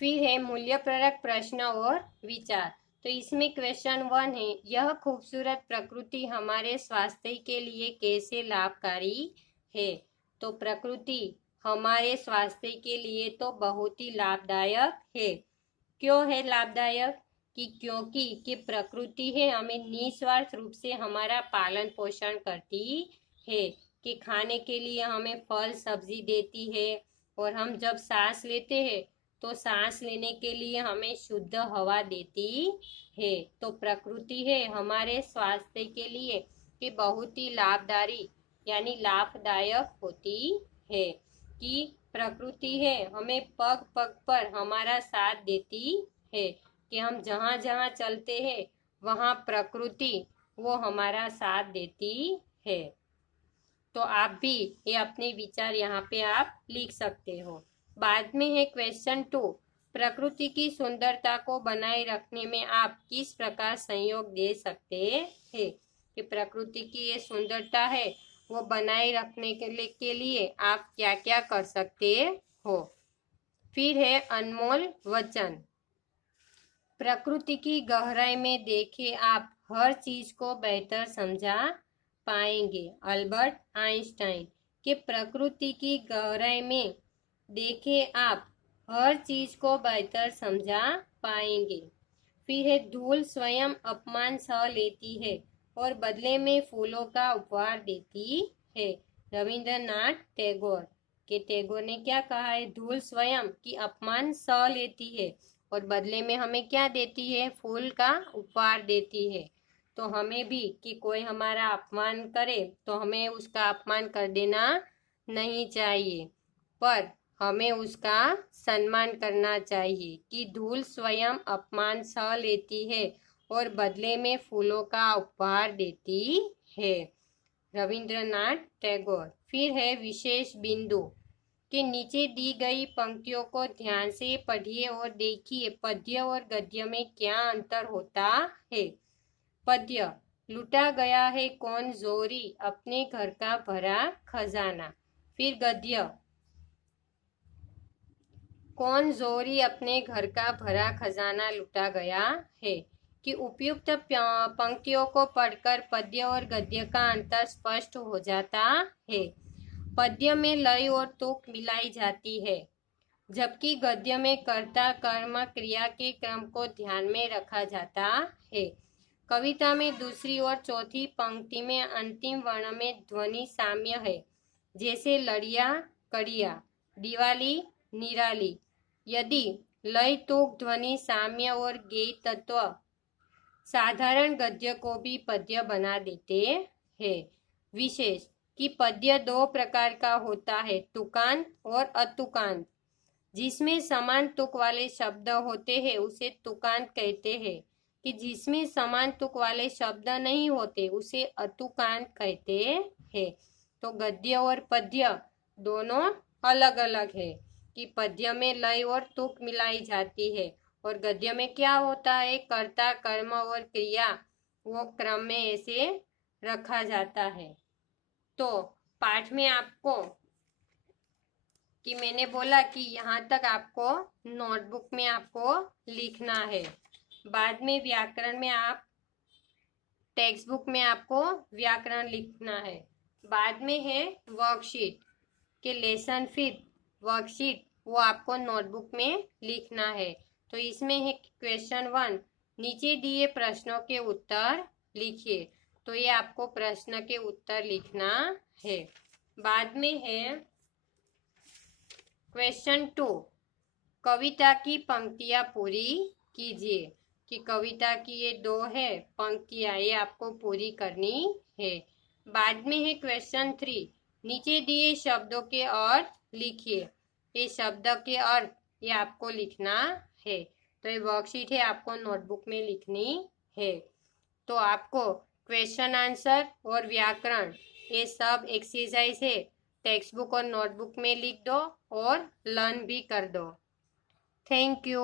फिर है मूल्यपरक प्रश्न और विचार। तो इसमें क्वेश्चन 1 है, यह खूबसूरत प्रकृति हमारे स्वास्थ्य के लिए कैसे लाभकारी है। तो प्रकृति हमारे स्वास्थ्य के लिए तो बहुत ही लाभदायक है। क्यों है लाभदायक? क्योंकि प्रकृति है हमें निस्वार्थ रूप से हमारा पालन पोषण करती है, कि खाने के लिए हमें फल सब्जी देती है, और हम जब सांस लेते हैं तो सांस लेने के लिए हमें शुद्ध हवा देती है। तो प्रकृति है हमारे स्वास्थ्य के लिए कि बहुत ही लाभदायी यानी लाभदायक होती है, कि प्रकृति है हमें पग पग पर हमारा साथ देती है, कि हम जहाँ जहाँ चलते हैं वहाँ प्रकृति वो हमारा साथ देती है। तो आप भी ये अपने विचार यहाँ पे आप लिख सकते हो। बाद में है क्वेश्चन 2, प्रकृति की सुंदरता को बनाए रखने में आप किस प्रकार सहयोग दे सकते हैं। कि प्रकृति की ये सुंदरता है वो बनाए रखने के लिए आप क्या क्या कर सकते हो। फिर है अनमोल वचन, प्रकृति की गहराई में देखे आप हर चीज को बेहतर समझा पाएंगे। अल्बर्ट आइंस्टाइन के प्रकृति की गहराई में देखे आप हर चीज को बेहतर समझा पाएंगे। फिर है धूल स्वयं अपमान सह लेती है और बदले में फूलों का उपहार देती है। रविंद्रनाथ टैगोर के टैगोर ने क्या कहा है, धूल स्वयं की अपमान सह लेती है और बदले में हमें क्या देती है, फूल का उपहार देती है। तो हमें भी कि कोई हमारा अपमान करे तो हमें उसका अपमान कर देना नहीं चाहिए, पर हमें उसका सम्मान करना चाहिए, कि धूल स्वयं अपमान सह लेती है और बदले में फूलों का उपहार देती है। रविंद्रनाथ टैगोर। फिर है विशेष बिंदु, के नीचे दी गई पंक्तियों को ध्यान से पढ़िए और देखिए पद्य और गद्य में क्या अंतर होता है। पद्य, लूटा गया है कौन जोरी अपने घर का भरा खजाना। फिर गद्य, कौन जोरी अपने घर का भरा खजाना लूटा गया है। कि उपयुक्त पंक्तियों को पढ़कर पद्य और गद्य का अंतर स्पष्ट हो जाता है। पद्य में लय और तुक मिलाई जाती है, जबकि गद्य में कर्ता कर्म क्रिया के क्रम को ध्यान में रखा जाता है। कविता में दूसरी और चौथी पंक्ति में अंतिम वर्ण में ध्वनि साम्य है, जैसे लड़िया कड़िया, दिवाली निराली। यदि लय तुक ध्वनि साम्य और गेय तत्व साधारण गद्य को भी पद्य बना देते हैं। विशेष कि पद्य दो प्रकार का होता है, तुकांत और अतुकांत। जिसमें समान तुक वाले शब्द होते हैं उसे तुकांत कहते हैं, कि जिसमें समान तुक वाले शब्द नहीं होते उसे अतुकांत कहते हैं। तो गद्य और पद्य दोनों अलग अलग है, कि पद्य में लय और तुक मिलाई जाती है और गद्य में क्या होता है, कर्ता कर्म और क्रिया वो क्रम में ऐसे रखा जाता है। तो पाठ में आपको कि मैंने बोला कि यहाँ तक आपको नोटबुक में आपको लिखना है। बाद में व्याकरण में आप टेक्स्ट बुक में आपको व्याकरण लिखना है। बाद में है वर्कशीट के लेसन 5 वर्कशीट, वो आपको नोटबुक में लिखना है। तो इसमें है क्वेश्चन 1, नीचे दिए प्रश्नों के उत्तर लिखिए। तो ये आपको प्रश्न के उत्तर लिखना है। बाद में है क्वेश्चन 2, कविता की पंक्तियां पूरी कीजिए। कि कविता की ये 2 है पंक्तियां, ये आपको पूरी करनी है। बाद में है क्वेश्चन 3, नीचे दिए शब्दों के अर्थ लिखिए। ये शब्द के अर्थ ये आपको लिखना है। तो ये वर्कशीट है आपको नोटबुक में लिखनी है। तो आपको क्वेश्चन आंसर और व्याकरण ये सब एक्सरसाइज है, टेक्स्ट बुक और नोटबुक में लिख दो और लर्न भी कर दो। Thank you.